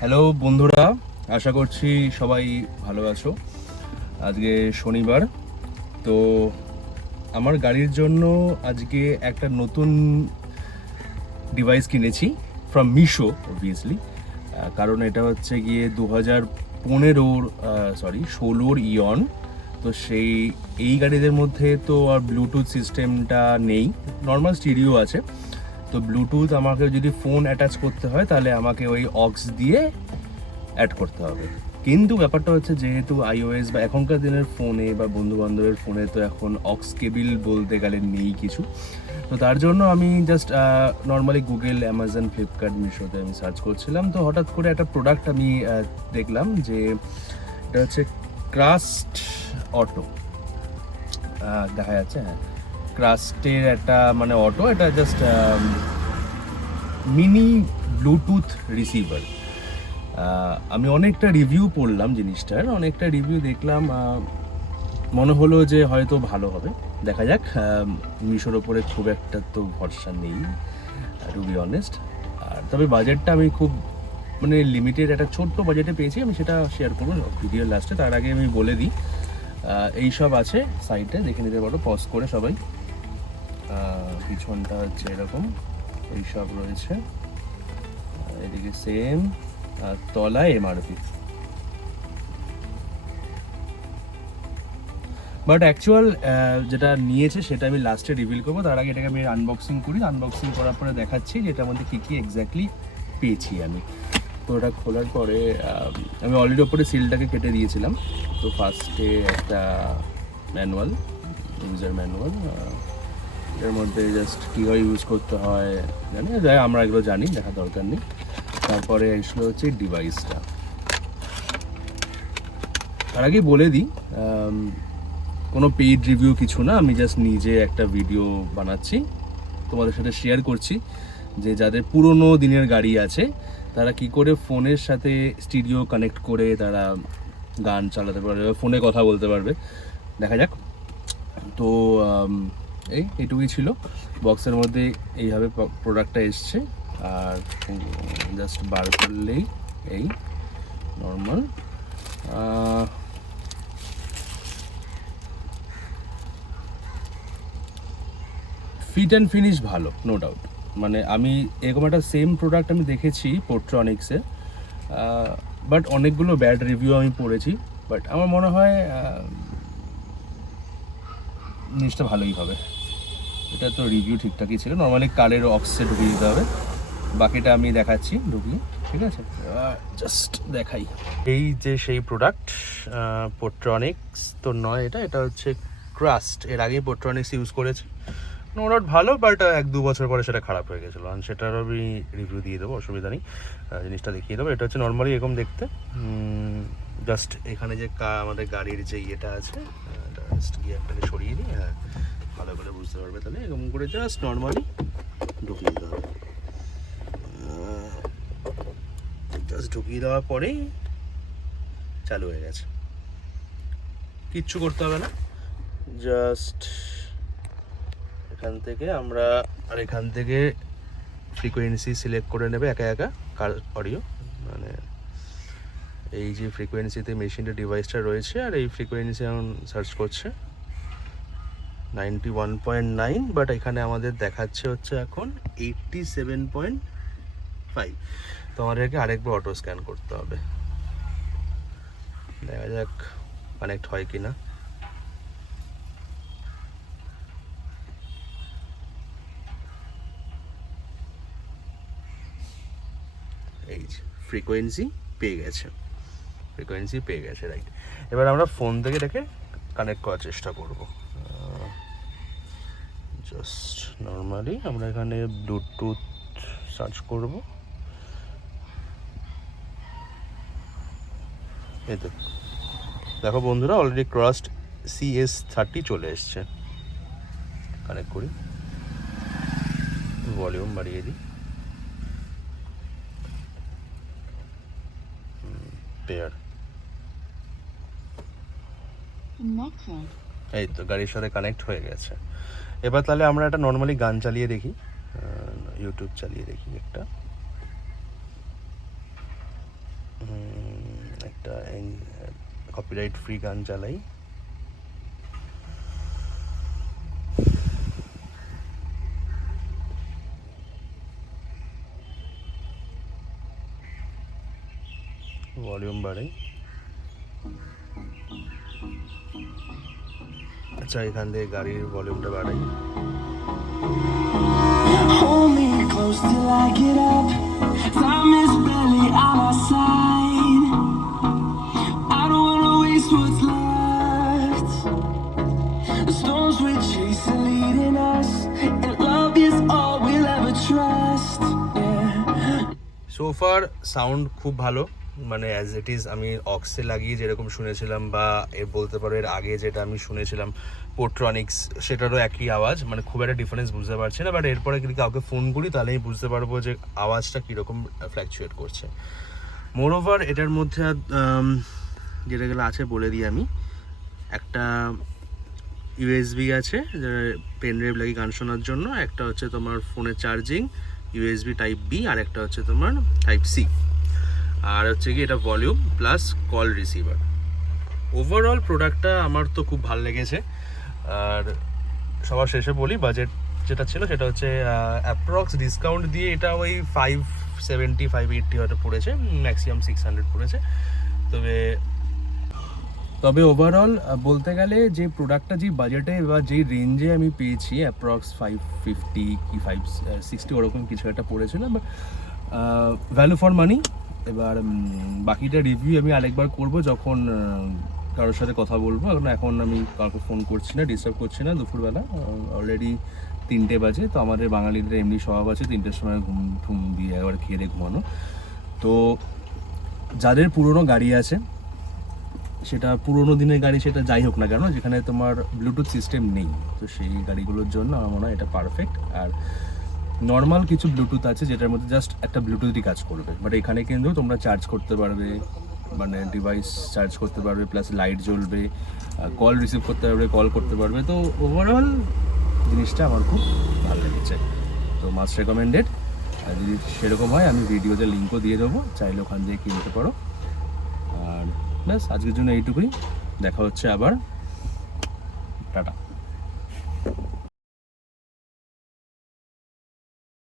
Hello বন্ধুরা, আশা করছি সবাই ভালো আছো। আজকে শনিবার, তো আমার গাড়ির জন্য আজকে একটা নতুন ডিভাইস কিনেছি ফ্রম মিশো অবভিয়াসলি। কারণ এটা হচ্ছে গিয়ে 2015-র 16-র ইয়ন। তো এই গাড়িদের মধ্যে তো আর ব্লুটুথ সিস্টেমটা নেই, নর্মাল স্টিরিও আছে। তো ব্লুটুথ আমাকে যদি ফোন অ্যাটাচ করতে হয় তাহলে আমাকে ওই অক্স দিয়ে অ্যাড করতে হবে। কিন্তু ব্যাপারটা হচ্ছে, যেহেতু iOS বা এখনকার দিনের ফোনে বা বন্ধু বান্ধবের ফোনে তো এখন অক্স কেবিল বলতে গেলে নেই কিছু। তো তার জন্য আমি just normally Google, Amazon, Flipkart, মিশোতে আমি সার্চ করছিলাম। তো হঠাৎ করে একটা প্রোডাক্ট আমি দেখলাম যে এটা হচ্ছে ক্রাস্ট অটো। দেখা যাচ্ছে, হ্যাঁ, ক্রাস্টের একটা মানে অটো, এটা জাস্ট মিনি ব্লুটুথ রিসিভার। আমি অনেকটা রিভিউ পড়লাম জিনিসটার, অনেকটা রিভিউ দেখলাম, মনে হলো যে হয়তো ভালো হবে। দেখা যাক। মিশোর ওপরে খুব একটা তো ভরসা নেই, টু বি অনেস্ট। আর তবে বাজেটটা আমি খুব মানে লিমিটেড একটা ছোট্ট বাজেটে পেয়েছি, আমি সেটা শেয়ার করবো ভিডিওর লাস্টে। তার আগে আমি বলে দিই, এই সব আছে সাইটে, দেখে নিতে পারো পজ করে সবাই। পিছনটা হচ্ছে এরকম, এইসব রয়েছে, এদিকে সেম, আর তলায় এমআরপি। বাট অ্যাকচুয়াল যেটা নিয়েছে সেটা আমি লাস্টে রিভিল করবো। তার আগে এটাকে আমি আনবক্সিং করি। আনবক্সিং করার পরে দেখাচ্ছি যে এটার মধ্যে কী কী এক্স্যাক্টলি পেয়েছি আমি। তো ওটা খোলার পরে আমি অলরেডি ওপরে সিলটাকে কেটে দিয়েছিলাম। তো ফার্স্টে একটা ম্যানুয়াল, ইউজার ম্যানুয়াল। এর মধ্যে জাস্ট কীভাবে ইউজ করতে হয় জানি, যাই আমরা এগুলো জানি, দেখার দরকার নেই। তারপরে এসলো হচ্ছে ডিভাইসটা। তার আগেই বলে দিই, কোনো পেইড রিভিউ কিছু না, আমি জাস্ট নিজে একটা ভিডিও বানাচ্ছি, তোমাদের সাথে শেয়ার করছি যে যাদের পুরনো দিনের গাড়ি আছে তারা কি করে ফোনের সাথে স্টিরিও কানেক্ট করে তারা গান চালাতে পারবে, ফোনে কথা বলতে পারবে। দেখা যাক। তো এইটুকুই ছিল। বক্সের মধ্যে এইভাবে প্রোডাক্টটা এসছে। আর জাস্ট বার করলেই এই নর্মাল ফিট অ্যান্ড ফিনিশ ভালো, নো ডাউট। মানে আমি এরকম একটা সেম প্রোডাক্ট আমি দেখেছি পোর্ট্রনিক্সের, বাট অনেকগুলো ব্যাড রিভিউ আমি পড়েছি। বাট আমার মনে হয় জিনিসটা ভালোই হবে। এটা তো রিভিউ ঠিকঠাকই ছিল, নর্মালি কারের অক্সে ঢুকিয়ে দিতে হবে। বাকিটা আমি দেখাচ্ছি ঢুকিয়ে, ঠিক আছে? জাস্ট দেখাই। এই যে সেই প্রোডাক্ট, পোর্ট্রনিক্স তো নয়, এটা হচ্ছে ক্রাস্ট। এর আগেই পোর্ট্রনিক্স ইউজ করেছি, নো ডাউট ভালো, বাট 1-2 বছর পরে সেটা খারাপ হয়ে গেছিলো। আর সেটারও আমি রিভিউ দিয়ে দেবো, অসুবিধা নেই। জিনিসটা দেখিয়ে দেবো। এটা হচ্ছে নর্মালি এরকম দেখতে। জাস্ট এখানে যে আমাদের গাড়ির যে ইয়েটা আছে, জাস্ট গিয়ারটাকে সরিয়ে দিই, হ্যাঁ, ভালো করে বুঝতে পারবে। তাহলে এরকম করে জাস্ট নর্মালি ঢুকিয়ে দিতে হবে। জাস্ট ঢুকিয়ে দেওয়ার পরেই চালু হয়ে গেছে, কিচ্ছু করতে হবে না। জাস্ট এখান থেকে আমরা, আর এখান থেকে ফ্রিকোয়েন্সি সিলেক্ট করে নেবে একা একা কার অডিও, মানে এই যে ফ্রিকোয়েন্সিতে মেশিনটা ডিভাইসটা রয়েছে, আর এই ফ্রিকোয়েন্সি এখন সার্চ করছে 91.9, বাট এখানে আমাদের দেখাচ্ছে হচ্ছে এখন 87.5। তো আমাদেরকে আরেকবার অটো স্ক্যান করতে হবে, দেখা যাক কানেক্ট হয় কি না। এই যে ফ্রিকোয়েন্সি পেয়ে গেছে, রাইট। এবার আমরা ফোন থেকে এটাকে কানেক্ট করার চেষ্টা করব। জাস্ট নর্মালি আমরা এখানে ব্লুটুথ সার্চ করব। এই তো দেখো বন্ধুরা, অলরেডি ক্রাস্ট CS30 চলে এসছে। কানেক্ট করি, ভলিউম বাড়িয়ে দিই, পেয়ার। এই তো গাড়ির সাথে কানেক্ট হয়ে গেছে। এবার তাহলে আমরা একটা নর্মালি গান চালিয়ে দেখি, ইউটিউব চালিয়ে দেখি একটা। কপিরাইট ফ্রি গান চালাই। ভলিউম বাড়াই। আচ্ছা, এখান থেকে গাড়ির ভলিউমটা বাড়াই। Hold me close till I get up. Time is barely on our side. I don't wanna waste what's left. The storms we chase are leading us, and love is all we'll ever trust. Yeah. সোফার sound খুব ভালো, মানে as it is আমি অক্সে লাগিয়ে যেরকম শুনেছিলাম, বা বলতে পারো এর আগে যেটা আমি শুনেছিলাম পোট্রনিক্স, সেটারও একই আওয়াজ, মানে খুব একটা ডিফারেন্স বুঝতে পারছি না। বাট এরপরে যদি কাউকে ফোন করি তাহলেই বুঝতে পারবো যে আওয়াজটা কীরকম ফ্ল্যাকচুয়েট করছে। মোরওভার এটার মধ্যে যেটা গেলে আছে বলে দিই আমি, একটা ইউএসবি আছে পেন ড্রাইভ লাগিয়ে গান শোনার জন্য, একটা হচ্ছে তোমার ফোনের চার্জিং ইউএসবি টাইপ বি, আর একটা হচ্ছে তোমার টাইপ সি, আর হচ্ছে কি এটা volume plus call receiver. Overall প্রোডাক্টটা আমার তো খুব ভালো লেগেছে। আর সবার শেষে বলি বাজেট যেটা ছিল সেটা হচ্ছে অ্যাপ্রক্স ডিসকাউন্ট দিয়ে এটা ওই 570 580 হয়তো পড়েছে, ম্যাক্সিমাম 600 পড়েছে। তবে ওভারঅল বলতে গেলে যে প্রোডাক্টটা যে বাজেটে বা যেই রেঞ্জে আমি পেয়েছি অ্যাপ্রক্স 550 কি 560 ওরকম কিছু একটা পড়েছিল, বাট ভ্যালু ফর মানি। এবার বাকিটা রিভিউ আমি আরেকবার করব যখন কারোর সাথে কথা বলবো। এখন আমি কাউকে ফোন করছি না, ডিস্টার্ব করছি না। দুপুরবেলা অলরেডি 3টে বাজে, তো আমাদের বাঙালিদের এমনি স্বভাব আছে 3টের সময় ঘুম দিয়ে একবার খেয়ে দিয়ে ঘুমানো। তো যাদের পুরনো গাড়ি আছে, সেটা পুরোনো দিনের গাড়ি, সেটা যাই হোক না কেন, যেখানে তোমার ব্লুটুথ সিস্টেম নেই, তো সেই গাড়িগুলোর জন্য আমার মনে হয় এটা পারফেক্ট। আর নর্মাল কিছু ব্লুটুথ আছে যেটার মধ্যে জাস্ট একটা ব্লুটুথই কাজ করবে, বাট এখানে কিন্তু তোমরা চার্জ করতে পারবে, মানে ডিভাইস চার্জ করতে পারবে, প্লাস লাইট জ্বলবে, কল রিসিভ করতে পারবে, কল করতে পারবে। তো ওভারঅল জিনিসটা আমার খুব ভালো লেগেছে, তো মাস্ট রেকমেন্ডেড। আর যদি সেরকম হয় আমি ভিডিওতে লিঙ্কও দিয়ে দেবো, চাইলে ওখান থেকে কিনতে পারো। আর ব্যাস, আজকের জন্য এইটুকুই। দেখা হচ্ছে আবার, টাটা।